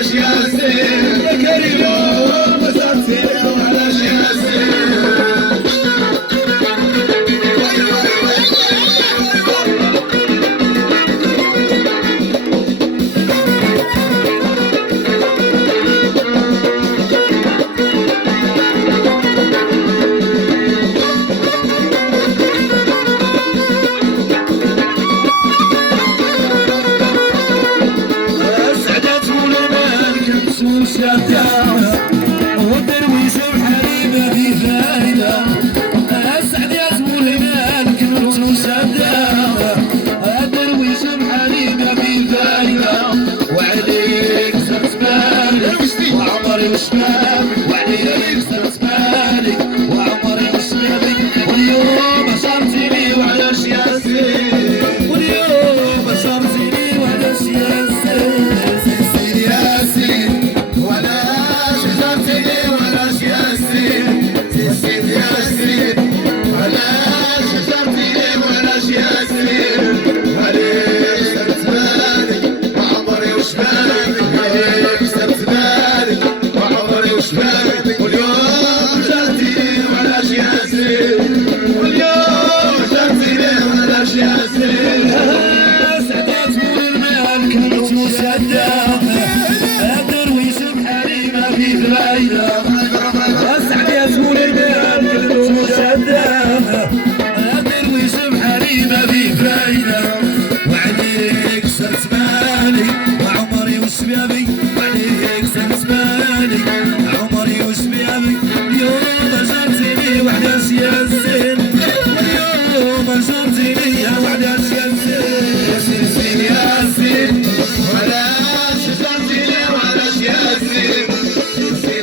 وعلاش ياسين يا كريم بزرتيني وعلاش ياسين ودرويش بحليبة في فايدة أسعد يا زمولنا الكبرت وشدة درويش بحليبة في فايدة وعليك صرت بالك وعمري وشباب وعليك صرت بالك وعمري وشبابي واليوم أشرتني وعلاش ياسين واليوم أشرتني وعلاش ياسين أسعد يا زمول البلاد كلمة مشدة درويش بحليبة في فايدة وعليك صرت بالي وعمري وشبابي وعليك صرت بالي عمري وشبابي اليوم أجرتني وعلاش ياسين اليوم أجرتني وعلاش ياسين ياسين وعلاش أجرتني وعلاش ياسين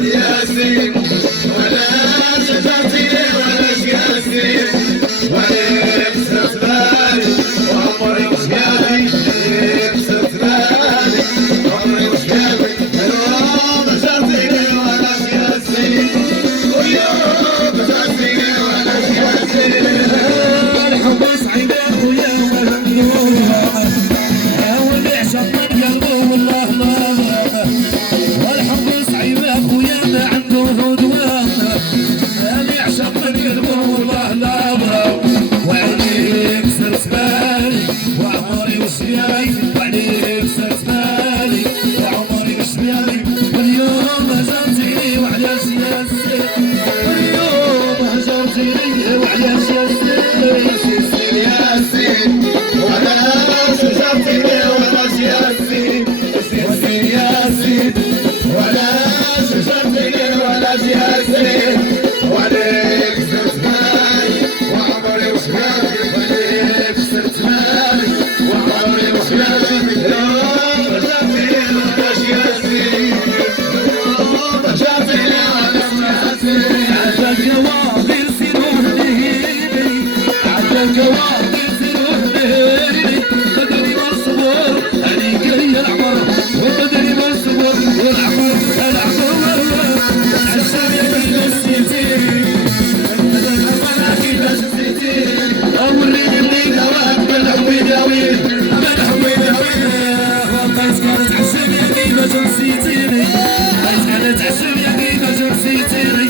ياسين وعلاش أجرتني وعلاش ياسين وعليك صرت بالي وعمري وشبابي عليك صرت بالي وعمري وشبابي اليوم أجرتني وعلاش ياسين واليوم أجرتني وعلاش ياسين الحب صعيب يا خويا والهموم واللي عشق من قلبه والله ما والحب صعيب يا خويا ما عنده هدوء اللي عشق من قلبه والله لا بغى وعليك صرت بالي وعمري وشبابي وعليك صرت بالي وعمري وشبابي واليوم هجرتني وعلاش ياسين واليوم هجرتني وعلاش ياسين ياسين وعلاش أجرتني وعلاش ياسين ياسين وعلاش أجرتني وعلاش ياسين وعليك صرت بالي وعمري وشبابي وعليك صرت بالي وعمري وشبابي اليوم أجرتني وعلاش ياسين اليوم أجرتني وعلاش ياسين عجل جوابي سيروح لهيبي عجل جوابي سيروح لهيبي قدري مصبور عليك يا العمر وقدري مصبور والعمر العمر عشان يا نسيتي أوريني اللي هواك بالحوي داوي بالحوي داوي وقيت كانت عشان يا كيما نسيتيني قيت كانت عشان يا كيما نسيتيني